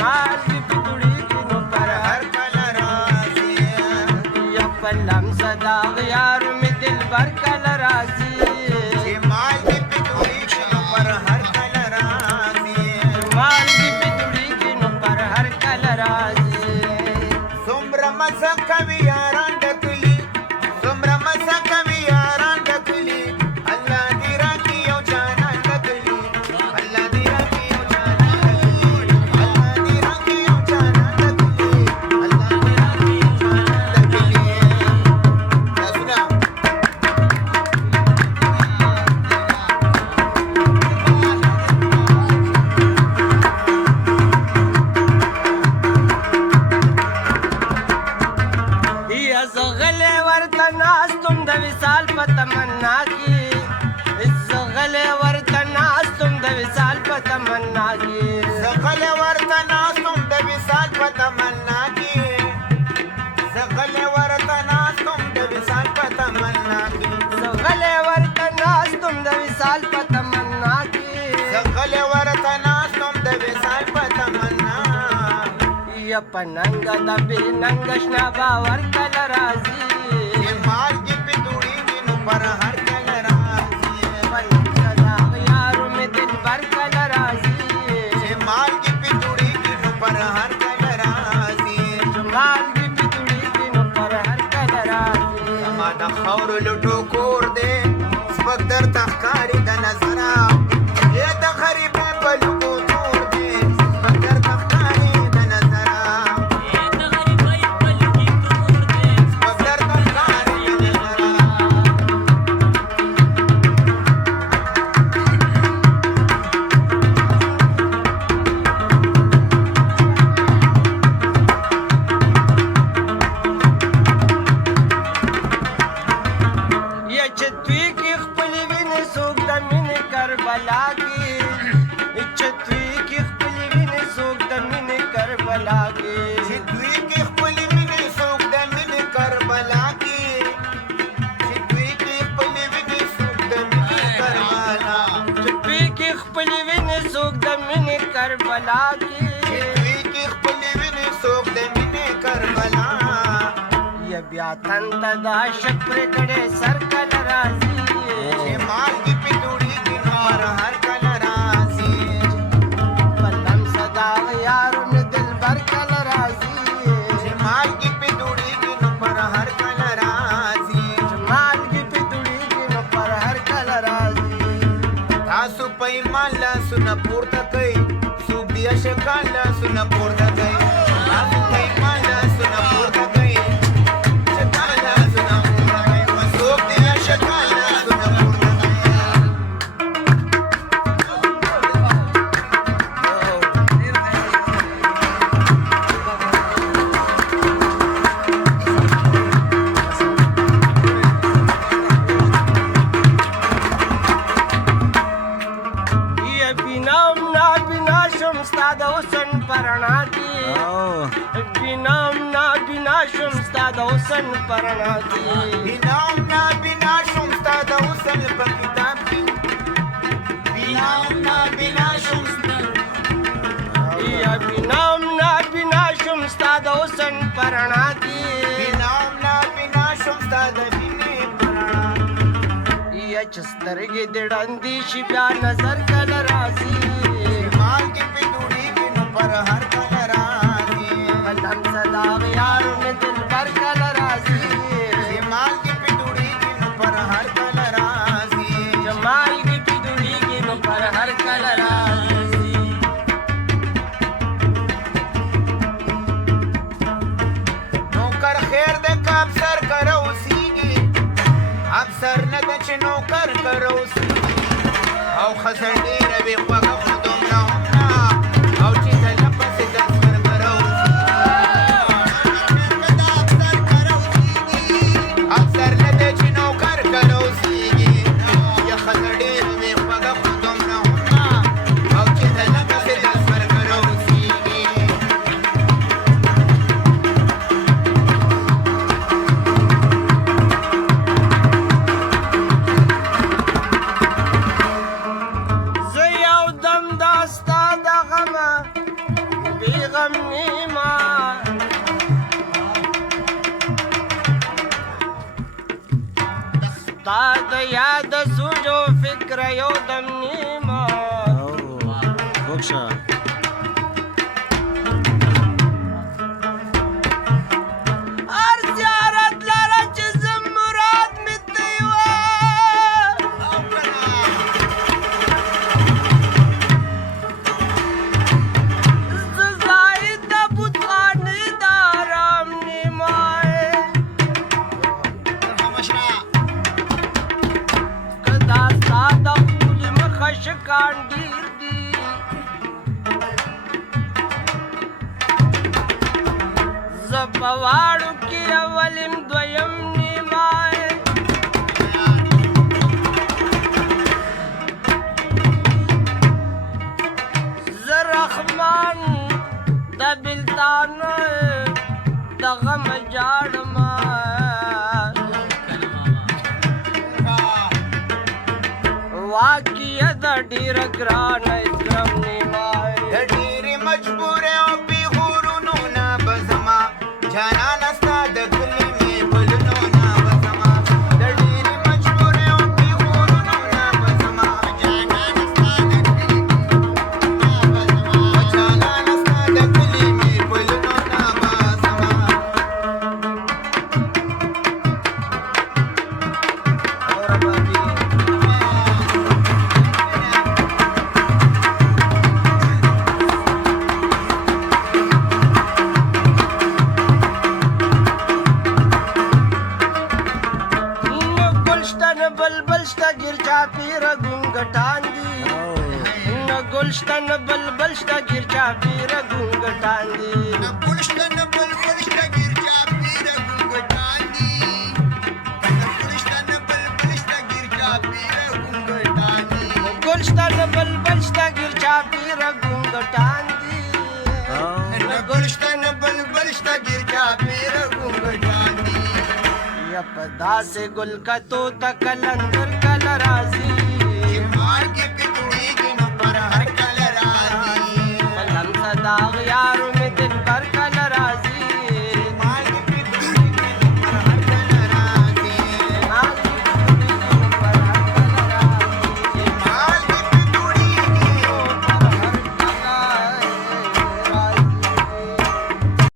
مالګې په توړېږي نو پر هر کله راځي یا په لمسه داغ یار مې دلبر کله راځي چې مالګې په توړېږي نو پر هر کله راځي مالګې په توړېږي نو پر هر کله راځي څومره مزه کوي یاران د کلي څومره مزه کوي یاران د کلي الله دې راکړي یو جانان د کلي الله دې راکړي یو جانان د کلي الله دې راکړي یو جانان د کلي الله دې راکړي یو جانان د کلي لاسونه یا زه غلی ورته ناستم د وصال په تمنا کې زه غلی ورته ناستم د وصال په تمنا کې زه غلی ورته ناستم د وصال په تمنا کې زه غلی ورته ناستم د وصال په تمنا کې زه غلی ورته ناستم د وصال په تمنا کې زه غلی ورته ناستم د وصال په تمنا یا په ننګه د بې ننګه شنه باور کله راځي چې مالګې پې توړېږي نو پر هر کله راځي په لمسه داغ یارو مې دلبر کله راځي چې مالګې پې توړېږي نو پر هر کله راځي چې مالګې پې توړېږي نو پر هر کله راځي زما د خاورو لوټو کور دی سپک درته ښکاري د نظره ای د غریبۍ په لوګو تور دی سپک درته ښکاري د نظره سپک درته ښکاري د نظره یا چې دوی کې خپلې وینې څوک د مینې کربلا کې چې دوی کې خپلې وینې څوک د مینې کربلا کې چې دوی کې خپلې مینې څوک د مینې کربلا کې چې دوی کې خپلې وینې څوک د مینې کربلا چې دوی کې خپلې وینې څوک د مینې کربلا کې چې دوی کې خپلې وینې څوک د مینې کربلا یا بیا تن ته د عاشق پرېکړې سر کله راځي چې مالګې پې توړېږي نو پر هر کله راځي په لمسه داغ یارو مې دلبر کله راځي چې مالګې پې توړېږي نو پر هر کله راځي چې مالګې پې توړېږي نو پر هر کله راځي تاسو په ایمان لاسونه پورته کوئ څوک دې اشکان لاسونه پورته کوي تاسو په ایمان لاسونه پورته کوئ اشکان لاسونه پورته کوي څوک دې اشکان لاسونه پورته کوي یا بینام نا بینا شم ستا د حسن په رڼا کې بینام نا بینا شم ستا د حسن په رڼا کې بینام نا بینا شم ستا د حسن په کتاب کې بینام نا بینا شم یا بینام نا بینا شم ستا د حسن په رڼا کې بینام نا بینا شم ستا د مینې په رڼا یا چې سترګې دې ړندې شي بیا نظر کله راځي مالګې پې توړېږي نو پر هر کله راځي په لمسه داغ یارو مې دلبر کله راځي چې مالګې پې توړېږي نو پر هر کله راځي چې مالګې پې توړېږي نو پر هر کله راځي نوکر خیر د که افسر کره اوسېږي افسر نه ده چې نوکر کره اوسېږي او ښځه ډېره وي خوږه خو دومره هم نه او چې تله پسې د افسر کره اوسېږي افسر نه ده چې نوکر کره اوسېږي یا ښځه ډېره وي خوږه خو دومره هم نه او چې تله پسې د افسر کره اوسېږي زه بیغم نیما ستا د یاد سوچو فکر یو دم نیما وکشه هر زیارت لره چې زم مراد مې دی وه زه زاهد د بتخانې د آرام نیما که دا ستا د ښکلي مخه شکان ډېر دي زه په واړو کې اول یم دویم نیما زه رحمان د بلتان د غم جاړم واقعه د ډېره ګرانه اکرم نیما د ډېرې مجبورې او پیغورونو نه به زما جانانه ستا د کلي مې پلونو نه به زما د ډېرې مجبورې او پیغورونو نه به زما جانانه ستا د کلي جانانه ستا د کلي مې پلونو نه به زما گلشتن بلبل شتا گیر چاپیره گونگټان دي نه گلشتن بلبل شتا گیر چاپیره گونگټان دي گلشتن بلبل شته ګیر چاپېره ګونګټان دي گلشتن بلبل شته ګیر چاپېره ګونګټان دي گلشتن بلبل شتا گیر چاپیره گونگټان دي گلشتن بلبل شته ګیر چاپېره ګونګټان دي یا په داسې ګل کتو ته کلندر